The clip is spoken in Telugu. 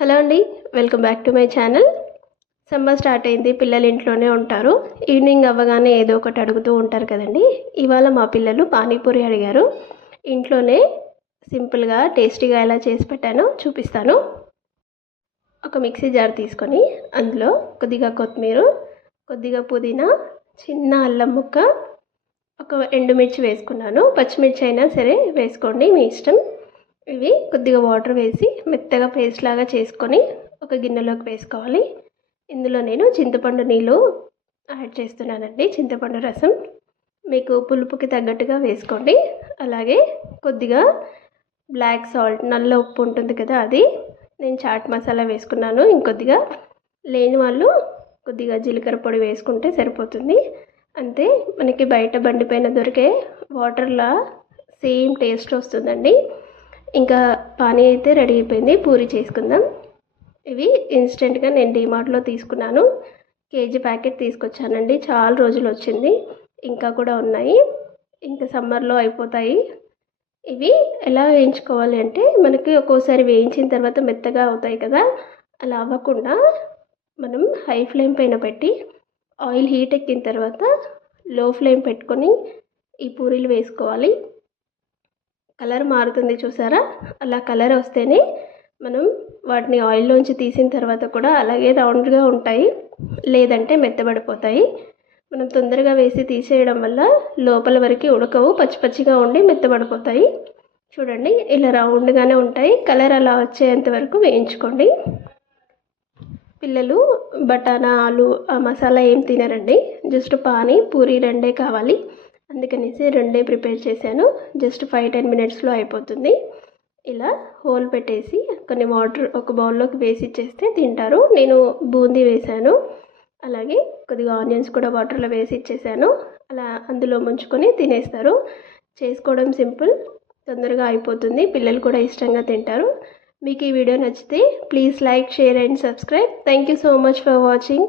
హలో అండి, welcome back to my channel. Summer start అయింది, పిల్లలు ఇంట్లోనే ఉంటారు. ఈవినింగ్ అవ్వగానే ఏదో ఒకటి అడుగుతూ ఉంటారు కదండి. ఇవాళ మా పిల్లలు పానీపూరి అడిగారు. ఇంట్లోనే సింపుల్గా టేస్టీగా ఎలా చేసి పెట్టానో చూపిస్తాను. ఒక మిక్సీ జార్ తీసుకొని అందులో కొద్దిగా కొత్తిమీర, కొద్దిగా పుదీనా, చిన్న అల్లం ముక్క, ఒక ఎండుమిర్చి వేసుకున్నాను. పచ్చిమిర్చి అయినా సరే వేసుకోండి, మీ ఇష్టం. ఇవి కొద్దిగా వాటర్ వేసి మెత్తగా పేస్ట్ లాగా చేసుకొని ఒక గిన్నెలోకి వేసుకోవాలి. ఇందులో నేను చింతపండు నీళ్ళు యాడ్ చేస్తున్నానండి, చింతపండు రసం. మీకు పులుపుకి తగ్గట్టుగా వేసుకోండి. అలాగే కొద్దిగా బ్లాక్ సాల్ట్, నల్ల ఉప్పు ఉంటుంది కదా, అది. నేను చాట్ మసాలా వేసుకున్నాను. ఇంకొద్దిగా లేని వాళ్ళు కొద్దిగా జీలకర్ర పొడి వేసుకుంటే సరిపోతుంది. అంతే, మనకి బయట బండిపైన దొరికే వాటర్లా సేమ్ టేస్ట్ వస్తుందండి. ఇంకా పానీ అయితే రెడీ అయిపోయింది. పూరి చేసుకుందాం. ఇవి ఇన్స్టెంట్గా నేను డీమార్ట్లో తీసుకున్నాను. కేజీ ప్యాకెట్ తీసుకొచ్చానండి. చాలా రోజులు వచ్చింది, ఇంకా కూడా ఉన్నాయి. ఇంకా సమ్మర్లో అయిపోతాయి. ఇవి ఎలా వేయించుకోవాలి అంటే, మనకి ఒక్కోసారి వేయించిన తర్వాత మెత్తగా అవుతాయి కదా, అలా అవ్వకుండా మనం హై ఫ్లేమ్ పైన పెట్టి ఆయిల్ హీట్ ఎక్కిన తర్వాత లో ఫ్లేమ్ పెట్టుకొని ఈ పూరీలు వేసుకోవాలి. కలర్ మారుతుంది చూసారా, అలా కలర్ వస్తేనే మనం వాటిని ఆయిల్లోంచి తీసిన తర్వాత కూడా అలాగే రౌండ్గా ఉంటాయి, లేదంటే మెత్తబడిపోతాయి. మనం తొందరగా వేసి తీసేయడం వల్ల లోపల వరకు ఉడకవు, పచ్చి పచ్చిగా ఉండి మెత్తబడిపోతాయి. చూడండి, ఇలా రౌండ్గానే ఉంటాయి. కలర్ అలా వచ్చేంత వరకు వేయించుకోండి. పిల్లలు బటానా, ఆలు, ఆ మసాలా ఏం తినరండి. జస్ట్ పానీ, పూరి రెండే కావాలి. అందుకనేసి రెండే ప్రిపేర్ చేశాను. జస్ట్ 5-10 మినిట్స్లో అయిపోతుంది. ఇలా హోల్ పెట్టేసి కొన్ని వాటర్ ఒక బౌల్లోకి వేసి ఇచ్చేస్తే తింటారు. నేను బూందీ వేశాను, అలాగే కొద్దిగా ఆనియన్స్ కూడా వాటర్లో వేసి ఇచ్చేసాను. అలా అందులో ముంచుకొని తినేస్తారు. చేసుకోవడం సింపుల్, తొందరగా అయిపోతుంది. పిల్లలు కూడా ఇష్టంగా తింటారు. మీకు ఈ వీడియో నచ్చితే please like, share and subscribe. Thank you so much for watching.